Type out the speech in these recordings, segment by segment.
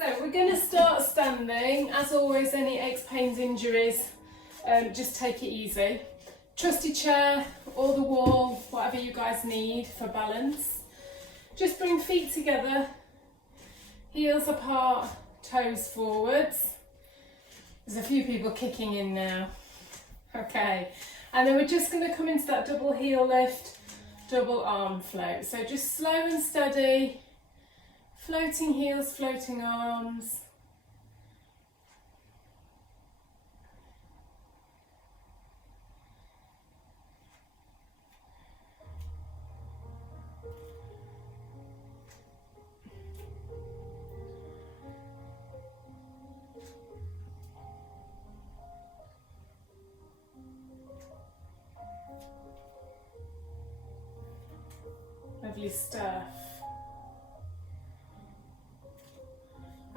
So we're going to start standing. As always, any aches, pains, injuries, just take it easy. Trusty chair or the wall, whatever you guys need for balance. Just bring feet together, heels apart, toes forwards. There's a few people kicking in now. Okay, and then we're just going to come into that double heel lift, double arm float. So just slow and steady, floating heels, floating arms. Lovely stuff.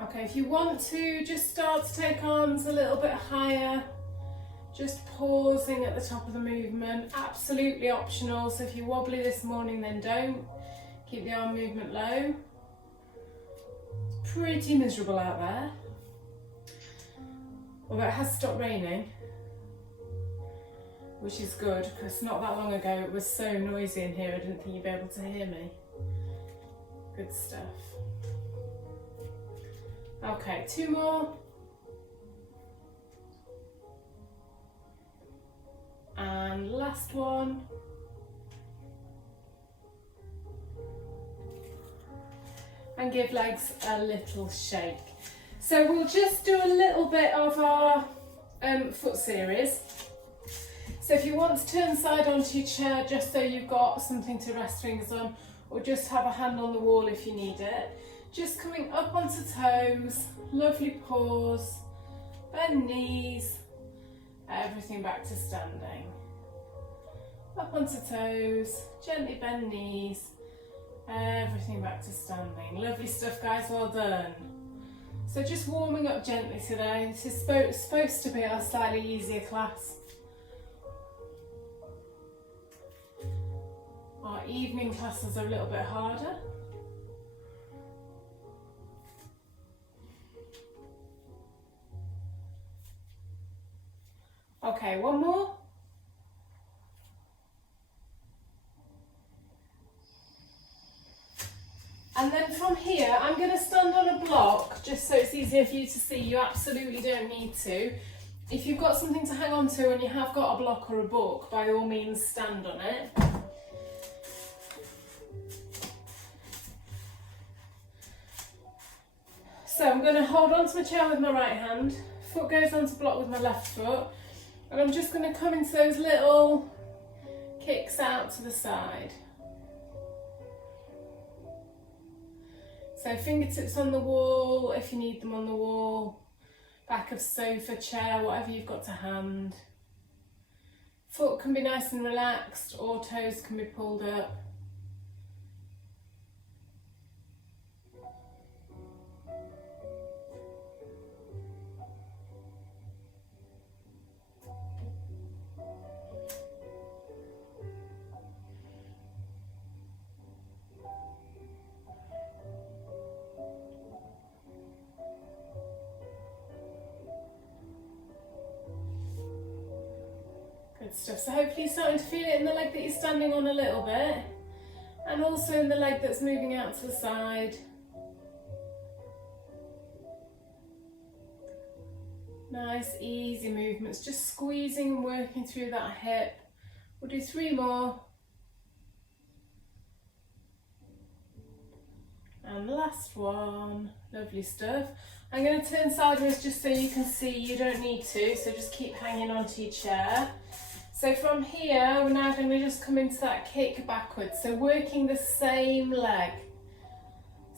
Okay, if you want to just start to take arms a little bit higher, just pausing at the top of the movement, absolutely optional. So if you're wobbly this morning, then don't. Keep the arm movement low. It's pretty miserable out there. Although it has stopped raining, which is good, because not that long ago it was so noisy in here I didn't think you'd be able to hear me. Good stuff. Okay, two more. And last one. And give legs a little shake. So we'll just do a little bit of our foot series. So if you want to turn side onto your chair just so you've got something to rest fingers on, or just have a hand on the wall if you need it. Just coming up onto toes, lovely pause, bend knees, everything back to standing. Up onto toes, gently bend knees, everything back to standing. Lovely stuff, guys, well done. So just warming up gently today. This is supposed to be our slightly easier class. Our evening classes are a little bit harder. Okay, one more. And then from here, I'm going to stand on a block, just so it's easier for you to see. You absolutely don't need to. If you've got something to hang on to and you have got a block or a book, by all means stand on it. So I'm going to hold onto my chair with my right hand, foot goes onto block with my left foot, and I'm just going to come into those little kicks out to the side. So fingertips on the wall if you need them on the wall, back of sofa, chair, whatever you've got to hand. Foot can be nice and relaxed, or toes can be pulled up. Good stuff. So hopefully you're starting to feel it in the leg that you're standing on a little bit, and also in the leg that's moving out to the side. Nice, easy movements, just squeezing and working through that hip. We'll do 3 more. And last one. Lovely stuff. I'm going to turn sideways just so you can see. You don't need to, so just keep hanging onto your chair. So from here, we're now going to just come into that kick backwards. So working the same leg.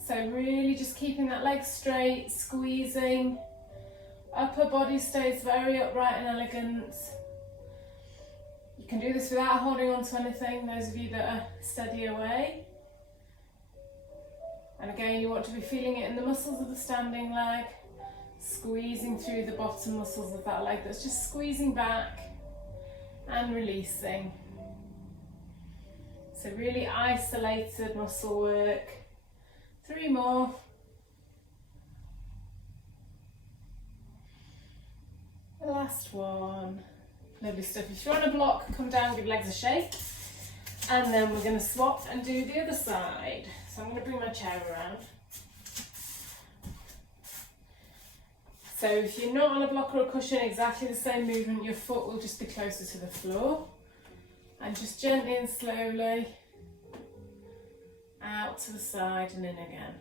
So really just keeping that leg straight, squeezing. Upper body stays very upright and elegant. You can do this without holding on to anything, those of you that are steady away. And again, you want to be feeling it in the muscles of the standing leg, squeezing through the bottom muscles of that leg that's just squeezing back and releasing. So really isolated muscle work. 3 more. Last one. Lovely stuff. If you're on a block, come down, give legs a shake. And then we're going to swap and do the other side. So I'm going to bring my chair around. So if you're not on a block or a cushion, exactly the same movement, your foot will just be closer to the floor. And just gently and slowly out to the side and in again.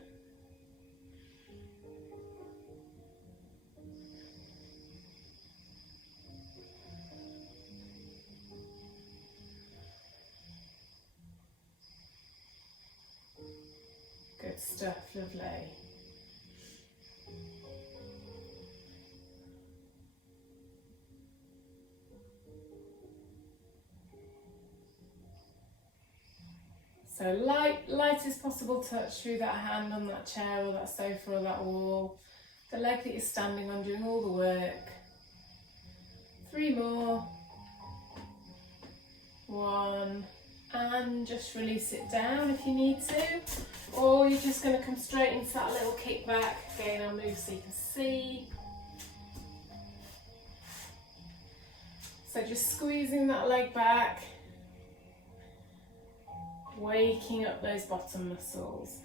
Good stuff, lovely. So lightest possible touch through that hand on that chair or that sofa or that wall. The leg that you're standing on doing all the work. 3 more. 1. And just release it down if you need to. Or you're just going to come straight into that little kickback. Again, I'll move so you can see. So just squeezing that leg back. Waking up those bottom muscles.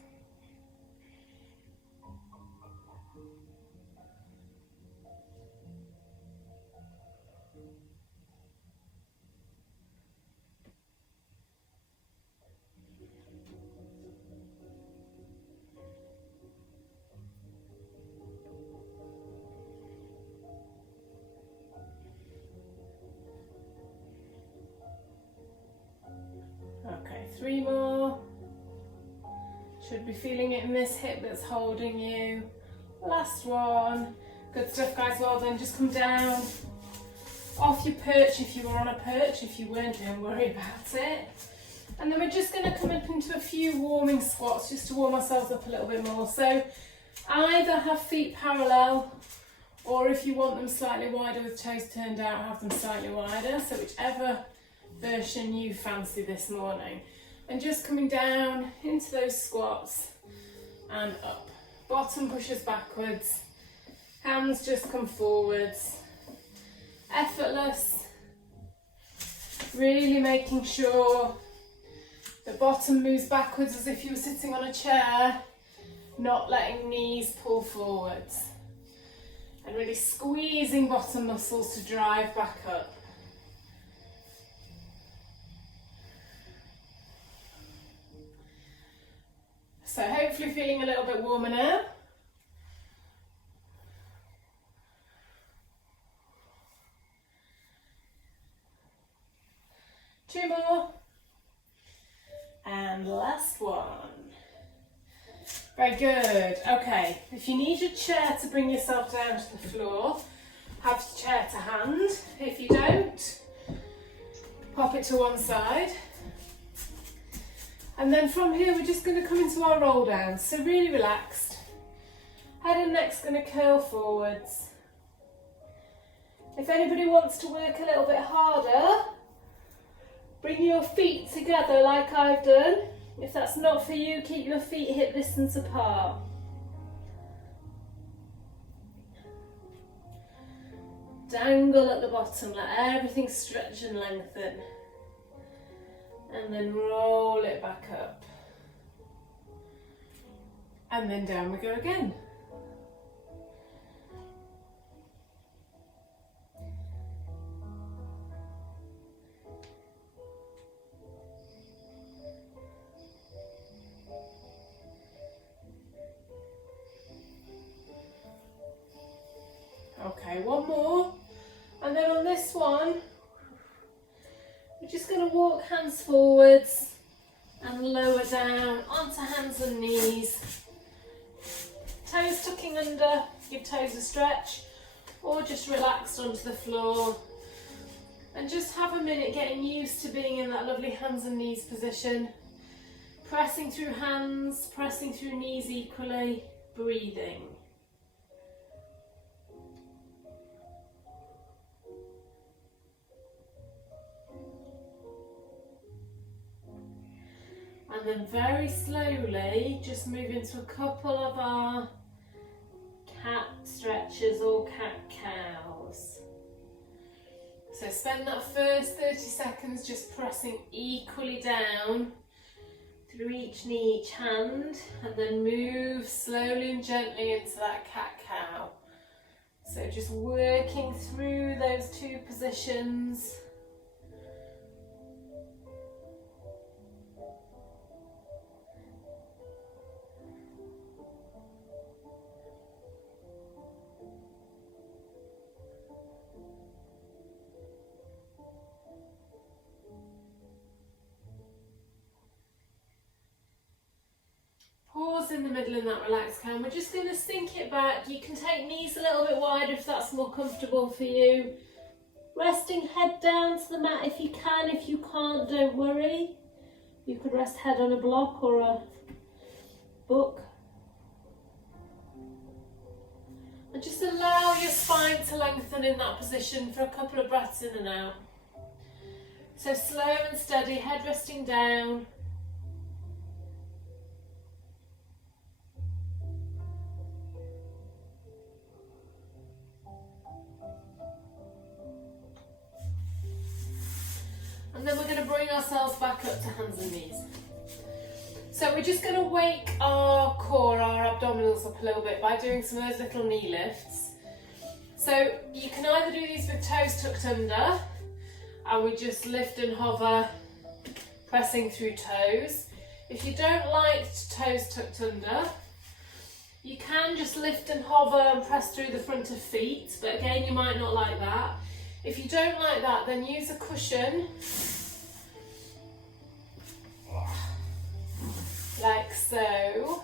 Okay, 3 more. Should be feeling it in this hip that's holding you. Last one. Good stuff, guys, well done. Just come down off your perch if you were on a perch. If you weren't, don't worry about it. And then we're just going to come up into a few warming squats just to warm ourselves up a little bit more. So either have feet parallel, or if you want them slightly wider with toes turned out, have them slightly wider. So whichever version you fancy this morning. And just coming down into those squats and up. Bottom pushes backwards, hands just come forwards. Effortless, really making sure the bottom moves backwards as if you were sitting on a chair, not letting knees pull forwards. And really squeezing bottom muscles to drive back up. So hopefully feeling a little bit warmer now. Two more. And last one. Very good. Okay, if you need your chair to bring yourself down to the floor, have your chair to hand. If you don't, pop it to one side. And then from here, we're just going to come into our roll down. So really relaxed. Head and neck's going to curl forwards. If anybody wants to work a little bit harder, bring your feet together like I've done. If that's not for you, keep your feet hip distance apart. Dangle at the bottom, let everything stretch and lengthen. And then roll it back up. And then down we go again. Okay, one more. And then on this one, we're just going to walk hands forwards and lower down onto hands and knees. Toes tucking under, give toes a stretch, or just relaxed onto the floor. And just have a minute getting used to being in that lovely hands and knees position. Pressing through hands, pressing through knees equally, breathing. And then very slowly, just move into a couple of our cat stretches or cat cows. So spend that first 30 seconds just pressing equally down through each knee, each hand, and then move slowly and gently into that cat-cow. So just working through those two positions. Pause in the middle in that relaxed cow. We're just going to sink it back. You can take knees a little bit wider if that's more comfortable for you. Resting head down to the mat if you can. If you can't, don't worry. You could rest head on a block or a book. And just allow your spine to lengthen in that position for a couple of breaths in and out. So slow and steady, head resting down. And then we're going to bring ourselves back up to hands and knees. So we're just going to wake our core, our abdominals up a little bit by doing some of those little knee lifts. So you can either do these with toes tucked under, and we just lift and hover, pressing through toes. If you don't like toes tucked under, you can just lift and hover and press through the front of feet, but again, you might not like that. If you don't like that, then use a cushion, like so,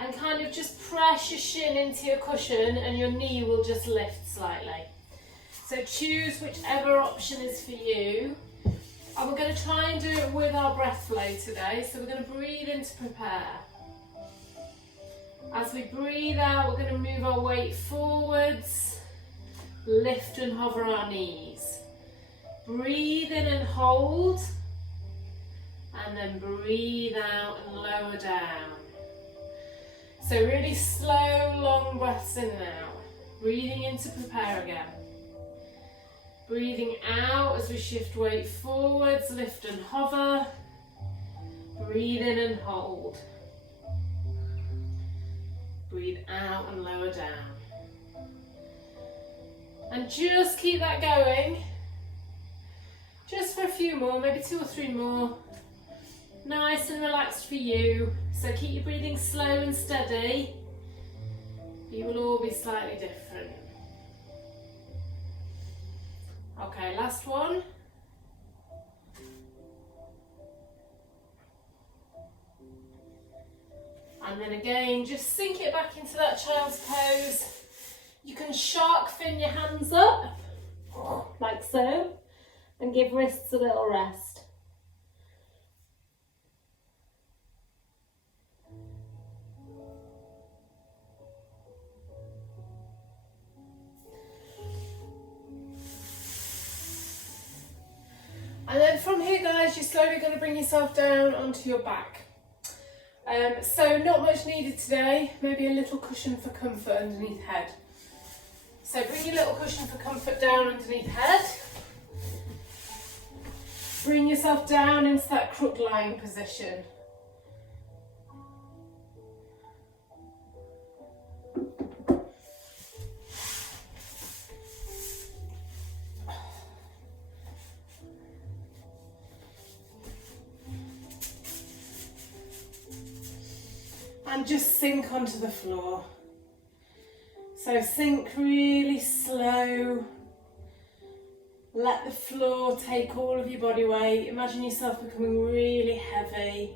and kind of just press your shin into your cushion and your knee will just lift slightly. So choose whichever option is for you. And we're going to try and do it with our breath flow today. So we're going to breathe in to prepare. As we breathe out, we're going to move our weight forwards, lift and hover our knees. Breathe in and hold, and then breathe out and lower down. So really slow, long breaths in and out. Breathing in to prepare again. Breathing out as we shift weight forwards, lift and hover. Breathe in and hold. Breathe out and lower down. And just keep that going. Just for a few more, maybe 2 or 3 more. Nice and relaxed for you. So keep your breathing slow and steady. You will all be slightly different. Okay, last one. And then again, just sink it back into that child's pose. You can shark fin your hands up, like so, and give wrists a little rest. And then from here, guys, you're slowly going to bring yourself down onto your back. So not much needed today, maybe a little cushion for comfort underneath head. So bring your little cushion for comfort down underneath head. Bring yourself down into that crook lying position. And just sink onto the floor. So sink really slow. Let the floor take all of your body weight. Imagine yourself becoming really heavy.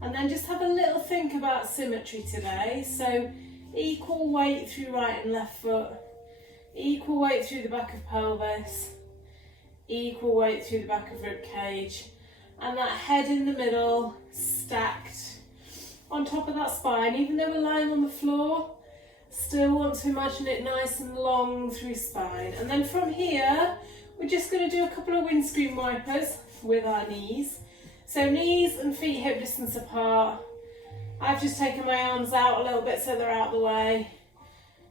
And then just have a little think about symmetry today. So equal weight through right and left foot. Equal weight through the back of pelvis. Equal weight through the back of rib cage. And that head in the middle, stacked on top of that spine. Even though we're lying on the floor, still want to imagine it nice and long through spine. And then from here, we're just going to do a couple of windscreen wipers with our knees. So knees and feet hip distance apart. I've just taken my arms out a little bit so they're out of the way.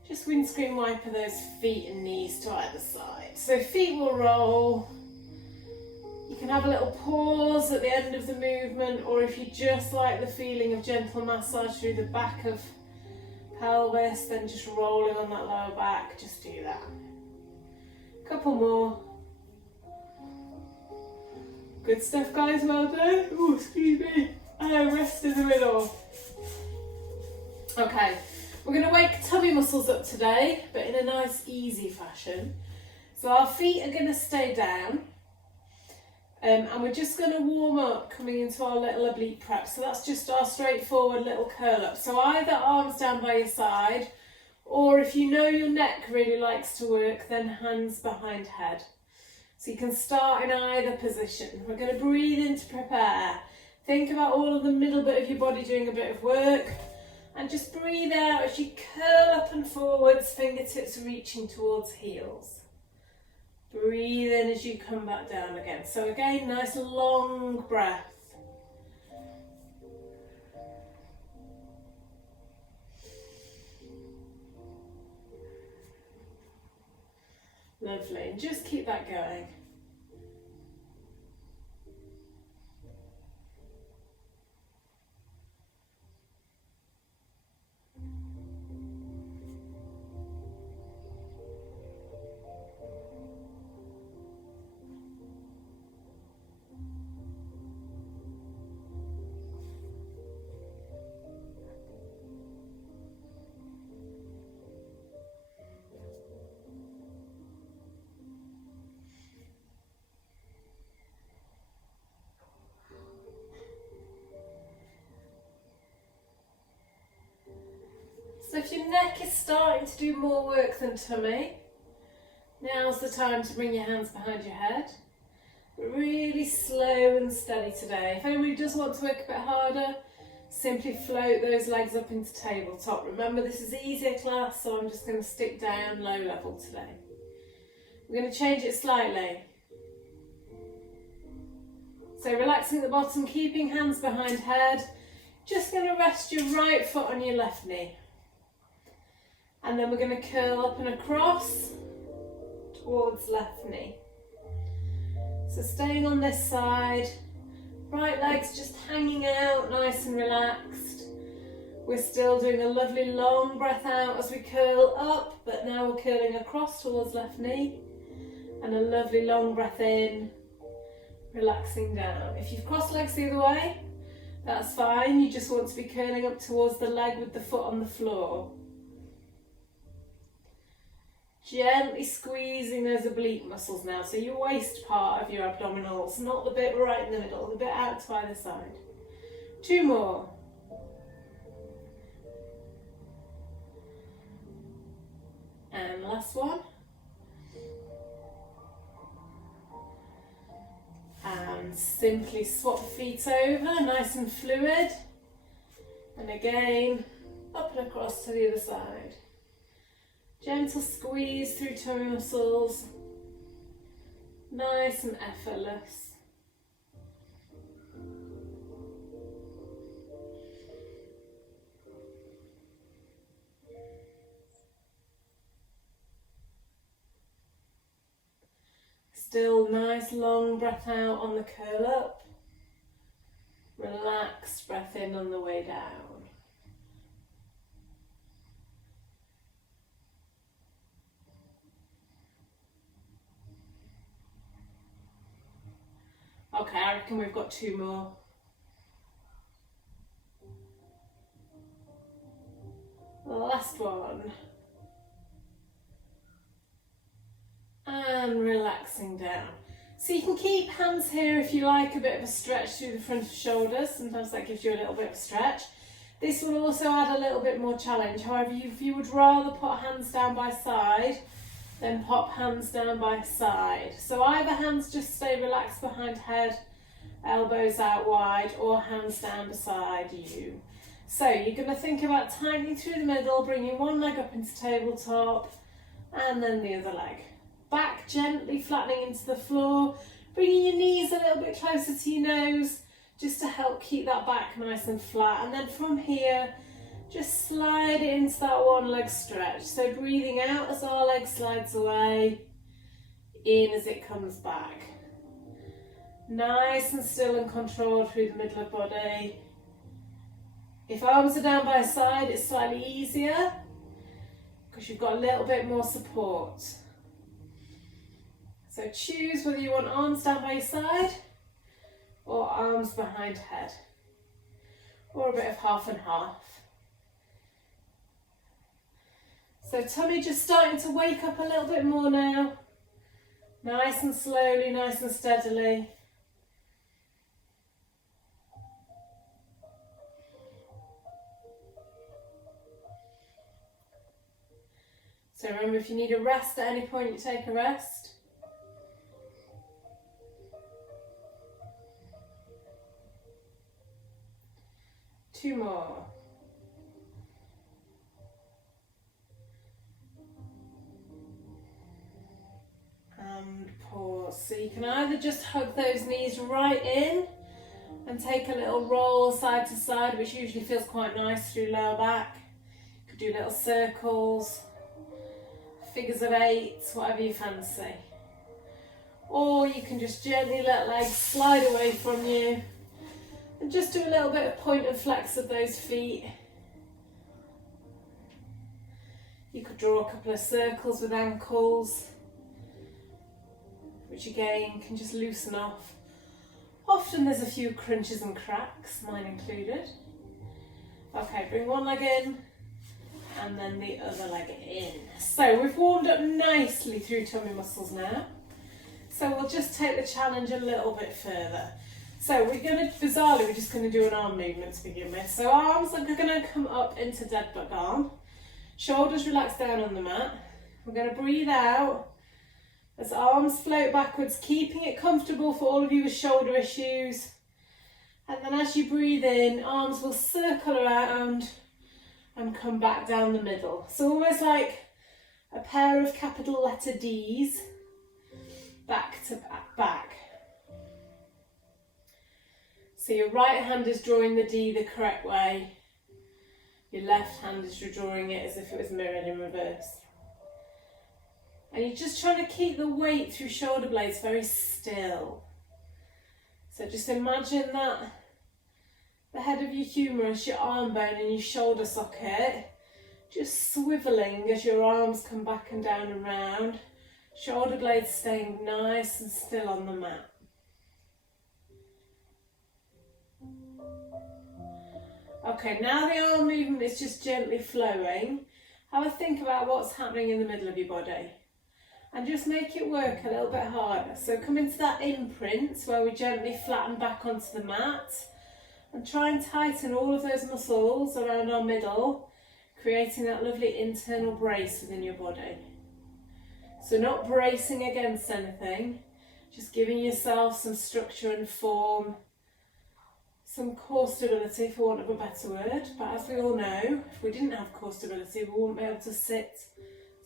just windscreen wiper those feet and knees to either side. So feet will roll. You can have a little pause at the end of the movement, or if you just like the feeling of gentle massage through the back of pelvis, then just rolling on that lower back, just do that. Couple more. Good stuff, guys, well done. Oh, excuse me. Rest in the middle. Okay, we're going to wake tummy muscles up today, but in a nice, easy fashion. So our feet are going to stay down. And we're just going to warm up coming into our little oblique prep. So that's just our straightforward little curl up. So either arms down by your side, or if you know your neck really likes to work, then hands behind head. So you can start in either position. We're going to breathe in to prepare. Think about all of the middle bit of your body doing a bit of work. And just breathe out as you curl up and forwards, fingertips reaching towards heels. Breathe in as you come back down again. So again, nice long breath. Lovely, and just keep that going. So if your neck is starting to do more work than tummy, now's the time to bring your hands behind your head. But really slow and steady today. If anybody does want to work a bit harder, simply float those legs up into tabletop. Remember, this is easier class, so I'm just going to stick down low level today. We're going to change it slightly. So relaxing at the bottom, keeping hands behind head. Just going to rest your right foot on your left knee. And then we're going to curl up and across towards left knee. So staying on this side, right leg's just hanging out, nice and relaxed. We're still doing a lovely long breath out as we curl up, but now we're curling across towards left knee. And a lovely long breath in, relaxing down. If you've crossed legs the other way, that's fine. You just want to be curling up towards the leg with the foot on the floor. Gently squeezing those oblique muscles now, so your waist part of your abdominals, not the bit right in the middle, the bit out to either side. 2 more. And last one. And simply swap the feet over, nice and fluid. And again, up and across to the other side. Gentle squeeze through tummy muscles, nice and effortless. Still nice long breath out on the curl up, relaxed breath in on the way down. Okay, I reckon we've got 2 more. The last one. And relaxing down. So you can keep hands here if you like, a bit of a stretch through the front of the shoulders. Sometimes that gives you a little bit of a stretch. This will also add a little bit more challenge. However, if you would rather put hands down by side, then pop hands down by side. So either hands just stay relaxed behind head, elbows out wide, or hands down beside you. So you're going to think about tightening through the middle, bringing one leg up into tabletop, and then the other leg. Back gently flattening into the floor, bringing your knees a little bit closer to your nose, just to help keep that back nice and flat. And then from here, just slide it into that one leg stretch. So breathing out as our leg slides away, in as it comes back. Nice and still and controlled through the middle of body. If arms are down by side, it's slightly easier because you've got a little bit more support. So choose whether you want arms down by your side or arms behind head, or a bit of half and half. So tummy just starting to wake up a little bit more now. Nice and slowly, nice and steadily. So remember, if you need a rest at any point, you take a rest. Two more. And pause. So you can either just hug those knees right in and take a little roll side to side, which usually feels quite nice through lower back. You could do little circles, figures of eights, whatever you fancy. Or you can just gently let legs slide away from you and just do a little bit of point and flex of those feet. You could draw a couple of circles with ankles, which again can just loosen off. Often there's a few crunches and cracks, mine included. Okay, bring one leg in and then the other leg in. So we've warmed up nicely through tummy muscles now. So we'll just take the challenge a little bit further. So we're just going to do an arm movement to begin with. So arms are going to come up into dead bug arm. Shoulders relax down on the mat. We're going to breathe out as arms float backwards, keeping it comfortable for all of you with shoulder issues. And then as you breathe in, arms will circle around and come back down the middle. So almost like a pair of capital letter D's, back to back. So your right hand is drawing the D the correct way. Your left hand is drawing it as if it was mirrored in reverse. And you're just trying to keep the weight through shoulder blades very still. So just imagine that the head of your humerus, your arm bone and your shoulder socket just swivelling as your arms come back and down and round. Shoulder blades staying nice and still on the mat. Okay, now the arm movement is just gently flowing. Have a think about what's happening in the middle of your body. And just make it work a little bit harder. So come into that imprint where we gently flatten back onto the mat and try and tighten all of those muscles around our middle, creating that lovely internal brace within your body. So not bracing against anything, just giving yourself some structure and form, some core stability for want of a better word. But as we all know, if we didn't have core stability, we wouldn't be able to sit,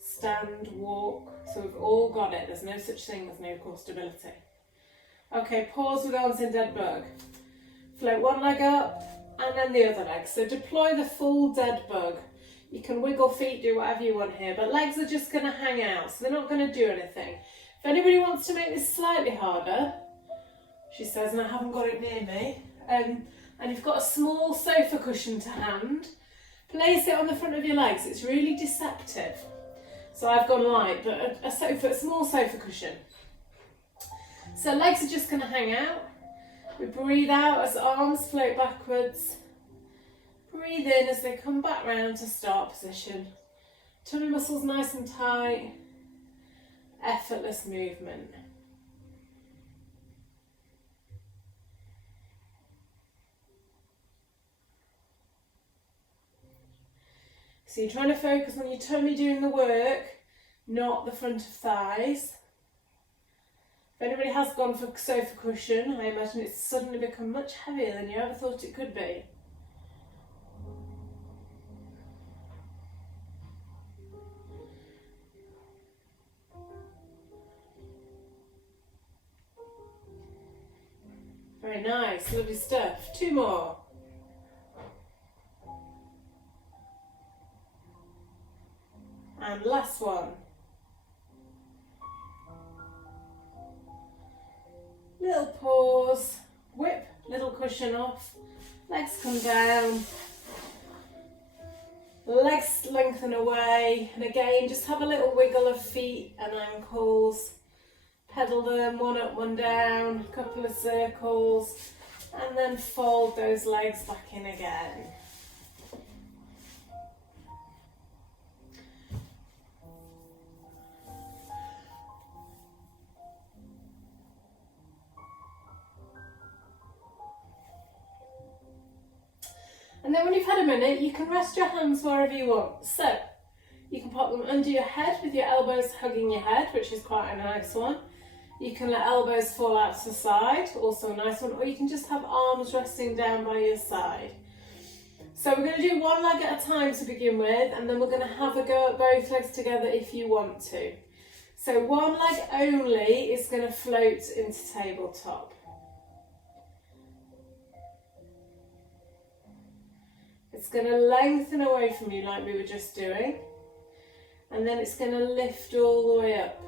stand, walk. So we've all got it. There's no such thing as no core stability. Okay, pause with arms in dead bug. Float one leg up and then the other leg. So deploy the full dead bug. You can wiggle feet, do whatever you want here, but legs are just going to hang out, so they're not going to do anything. If anybody wants to make this slightly harder, she says, and I haven't got it near me, and you've got a small sofa cushion to hand, place it on the front of your legs. It's really deceptive. So I've gone light, but a small sofa cushion. So legs are just going to hang out. We breathe out as arms float backwards. Breathe in as they come back round to start position. Tummy muscles nice and tight. Effortless movement. So you're trying to focus on your tummy doing the work, not the front of thighs. If anybody has gone for sofa cushion, I imagine it's suddenly become much heavier than you ever thought it could be. Very nice, lovely stuff. Two more. And last one. Little pause, whip little cushion off, legs come down, legs lengthen away, and again just have a little wiggle of feet and ankles, pedal them one up, one down, a couple of circles, and then fold those legs back in again. And then when you've had a minute, you can rest your hands wherever you want. So, you can pop them under your head with your elbows hugging your head, which is quite a nice one. You can let elbows fall out to the side, also a nice one, or you can just have arms resting down by your side. So we're going to do one leg at a time to begin with, and then we're going to have a go at both legs together if you want to. So one leg only is going to float into tabletop. It's going to lengthen away from you like we were just doing, and then it's going to lift all the way up.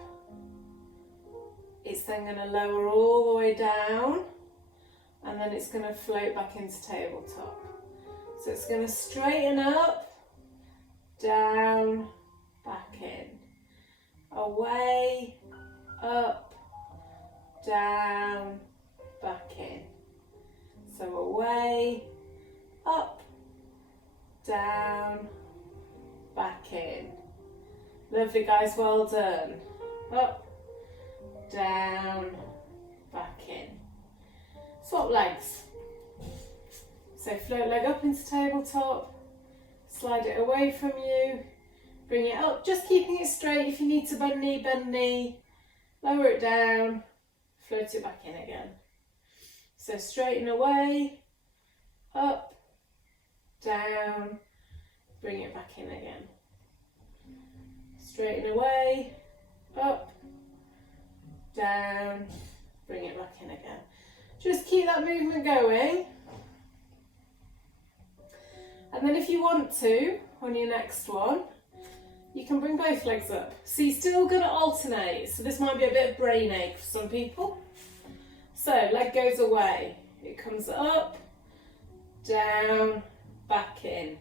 It's then going to lower all the way down, and then it's going to float back into tabletop. So it's going to straighten up, down, back in, away, up, down, back in. So away, up, down, back in. Lovely guys, well done. Up, down, back in. Swap legs. So float leg up into tabletop, slide it away from you, bring it up, just keeping it straight. If you need to bend knee, lower it down, float it back in again. So straighten away, up, down, bring it back in again. Straighten away, up, down, bring it back in again. Just keep that movement going. And then if you want to, on your next one, you can bring both legs up. So you're still going to alternate. So this might be a bit of brain ache for some people. So leg goes away. It comes up, down, back in.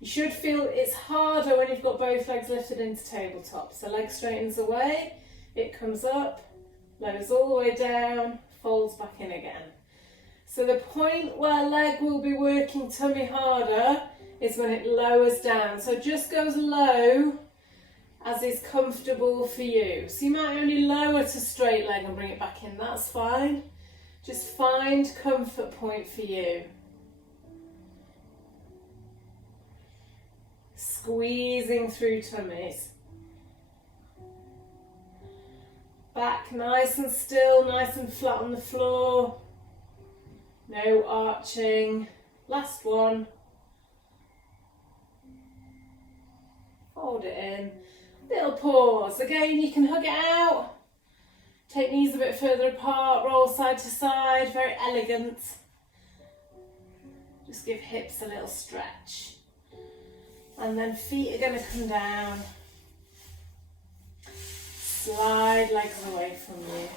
You should feel it's harder when you've got both legs lifted into tabletop. So leg straightens away, it comes up, lowers all the way down, folds back in again. So the point where leg will be working tummy harder is when it lowers down. So just go as low as is comfortable for you. So you might only lower to straight leg and bring it back in, that's fine. Just find comfort point for you. Squeezing through tummies. Back nice and still, nice and flat on the floor. No arching. Last one. Hold it in. Little pause. Again, you can hug it out. Take knees a bit further apart, roll side to side, very elegant. Just give hips a little stretch. And then feet are going to come down. Slide legs away from you.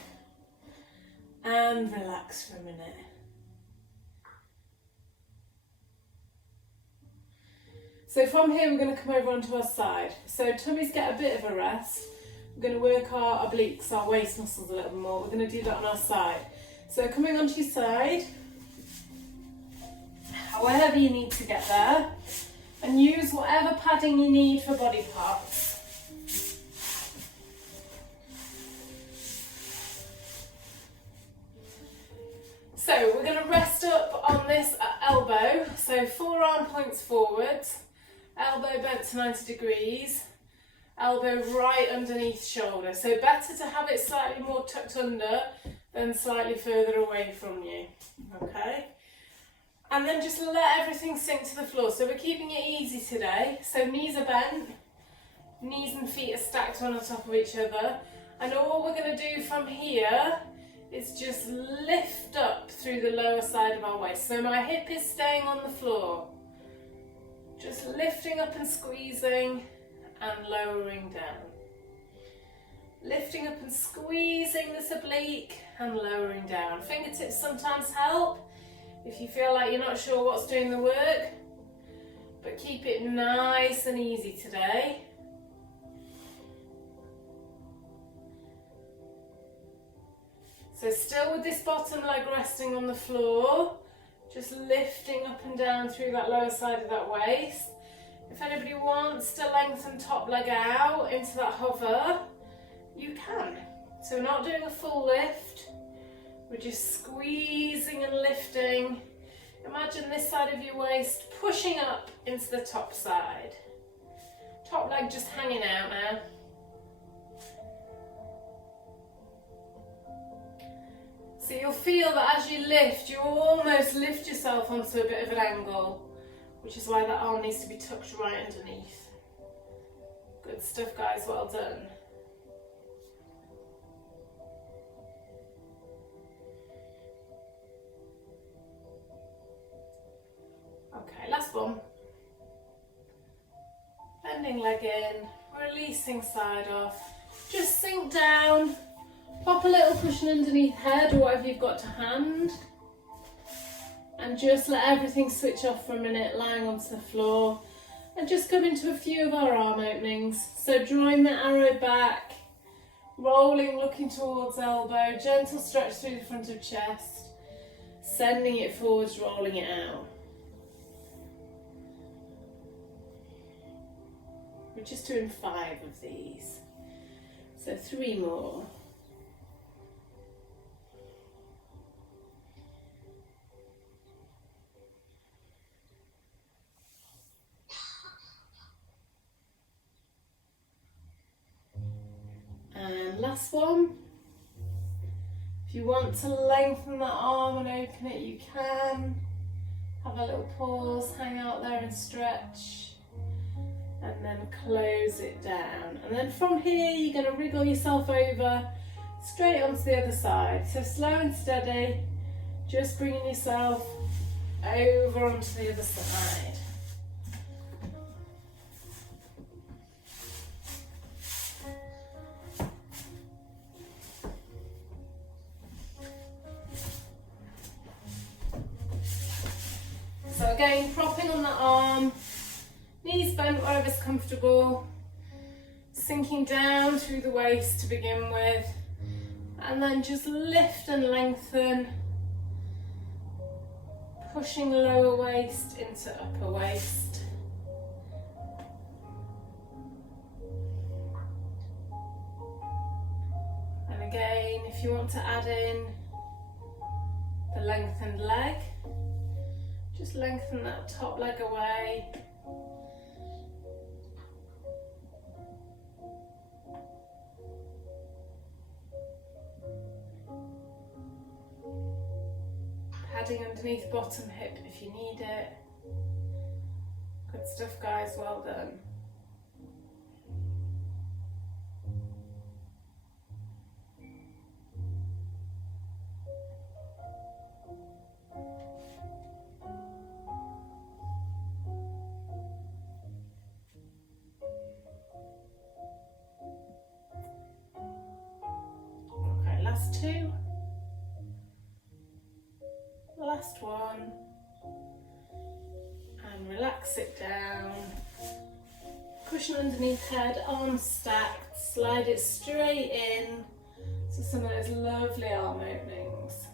And relax for a minute. So from here we're going to come over onto our side. So tummies get a bit of a rest. We're going to work our obliques, our waist muscles a little bit more. We're going to do that on our side. So coming onto your side, however you need to get there, and use whatever padding you need for body parts. So we're going to rest up on this elbow. So forearm points forwards, elbow bent to 90 degrees, elbow right underneath shoulder. So better to have it slightly more tucked under than slightly further away from you. Okay? And then just let everything sink to the floor. So we're keeping it easy today. So knees are bent, knees and feet are stacked one on top of each other. And all we're going to do from here is just lift up through the lower side of our waist. So my hip is staying on the floor. Just lifting up and squeezing and lowering down. Lifting up and squeezing this oblique and lowering down. Fingertips sometimes help if you feel like you're not sure what's doing the work, but keep it nice and easy today. So still with this bottom leg resting on the floor, just lifting up and down through that lower side of that waist. If anybody wants to lengthen top leg out into that hover, you can. So we're not doing a full lift, we're just squeezing and lifting. Imagine this side of your waist pushing up into the top side. Top leg just hanging out now. So you'll feel that as you lift, you almost lift yourself onto a bit of an angle, which is why that arm needs to be tucked right underneath. Good stuff, guys, well done. Okay, last one. Bending leg in, releasing side off. Just sink down. Pop a little cushion underneath head or whatever you've got to hand. And just let everything switch off for a minute, lying onto the floor. And just come into a few of our arm openings. So drawing the arrow back, rolling, looking towards elbow, gentle stretch through the front of chest, sending it forwards, rolling it out. We're just doing 5 of these. So 3 more. And last one. If you want to lengthen that arm and open it, you can. Have a little pause, hang out there and stretch. And then close it down. And then from here, you're going to wriggle yourself over straight onto the other side. So slow and steady, just bringing yourself over onto the other side. So again, propping on the arm, knees bent wherever's comfortable, sinking down through the waist to begin with, and then just lift and lengthen, pushing lower waist into upper waist. And again, if you want to add in the lengthened leg, just lengthen that top leg away. Padding underneath bottom hip if you need it. Good stuff, guys, well done. Okay, last 2. Last one, and relax it down, cushion underneath head, arms stacked, slide it straight in to some of those lovely arm openings.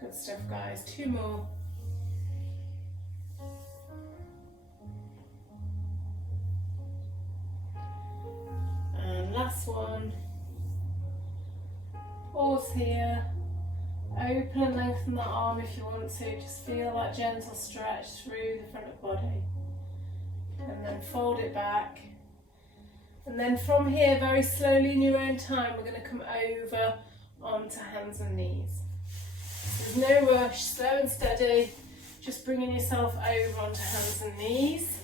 Good stuff, guys, 2 more. Last one. Pause here. Open and lengthen the arm if you want to. Just feel that gentle stretch through the front of the body. And then fold it back. And then from here, very slowly in your own time, we're going to come over onto hands and knees. There's no rush, slow and steady. Just bringing yourself over onto hands and knees.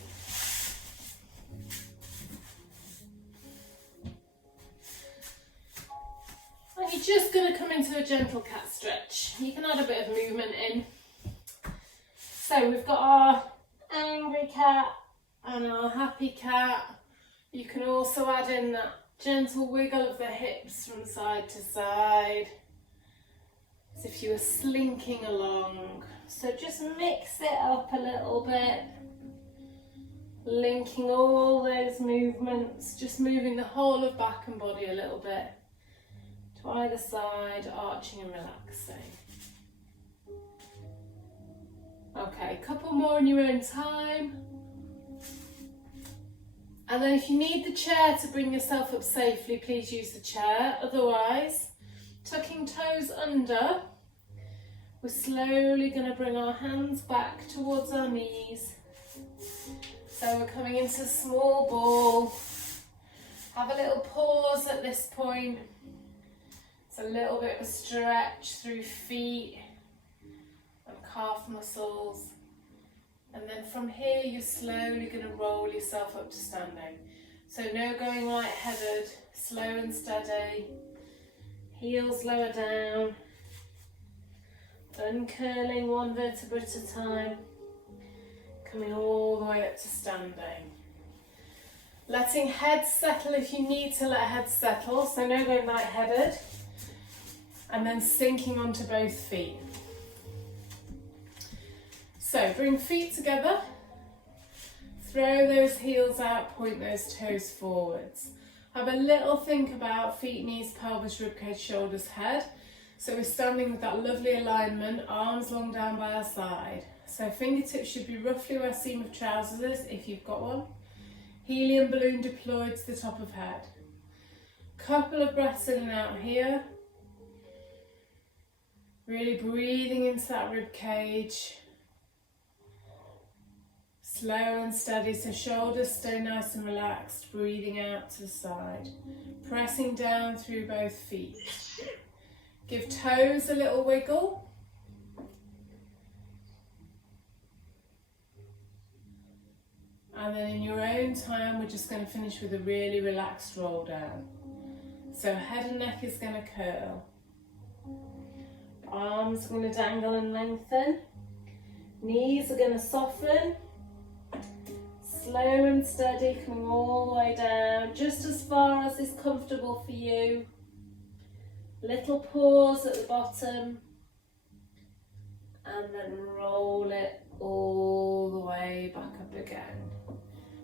just going to come into a gentle cat stretch. You can add a bit of movement in. So we've got our angry cat and our happy cat. You can also add in that gentle wiggle of the hips from side to side, as if you were slinking along. So just mix it up a little bit, linking all those movements, just moving the whole of back and body a little bit to either side, arching and relaxing. Okay, a couple more in your own time. And then if you need the chair to bring yourself up safely, please use the chair. Otherwise, tucking toes under, we're slowly going to bring our hands back towards our knees. So we're coming into small ball. Have a little pause at this point. It's a little bit of a stretch through feet and calf muscles. And then from here, you're slowly going to roll yourself up to standing. So no going light-headed, slow and steady. Heels lower down. Uncurling one vertebra at a time. Coming all the way up to standing. Letting head settle if you need to let head settle. So no going light-headed. And then sinking onto both feet. So bring feet together, throw those heels out, point those toes forwards. Have a little think about feet, knees, pelvis, ribcage, shoulders, head. So we're standing with that lovely alignment, arms long down by our side. So fingertips should be roughly where seam of trousers is, if you've got one. Helium balloon deployed to the top of head. Couple of breaths in and out here. Really breathing into that ribcage. Slow and steady, so shoulders stay nice and relaxed, breathing out to the side. Pressing down through both feet. Give toes a little wiggle. And then in your own time, we're just going to finish with a really relaxed roll down. So head and neck is going to curl. Arms are going to dangle and lengthen. Knees are going to soften. Slow and steady, coming all the way down, just as far as is comfortable for you. Little pause at the bottom. And then roll it all the way back up again.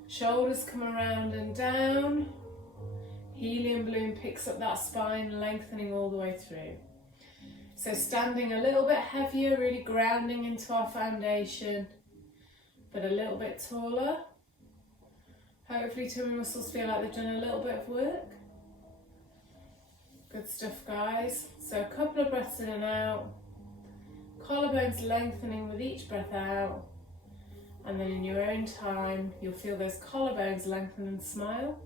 Shoulders come around and down. Helium balloon picks up that spine, lengthening all the way through. So standing a little bit heavier, really grounding into our foundation, but a little bit taller. Hopefully tummy muscles feel like they've done a little bit of work. Good stuff, guys. So a couple of breaths in and out. Collarbones lengthening with each breath out. And then in your own time, you'll feel those collarbones lengthen and smile.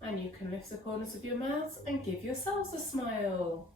And you can lift the corners of your mouth and give yourselves a smile.